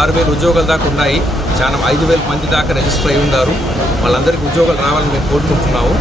ఆరు వేల ఉద్యోగాల దాకా ఉన్నాయి. చాలా ఐదు వేల మంది దాకా రిజిస్టర్ అయి ఉన్నారు. వాళ్ళందరికీ ఉద్యోగాలు రావాలని మేము కోరుకుంటున్నాము.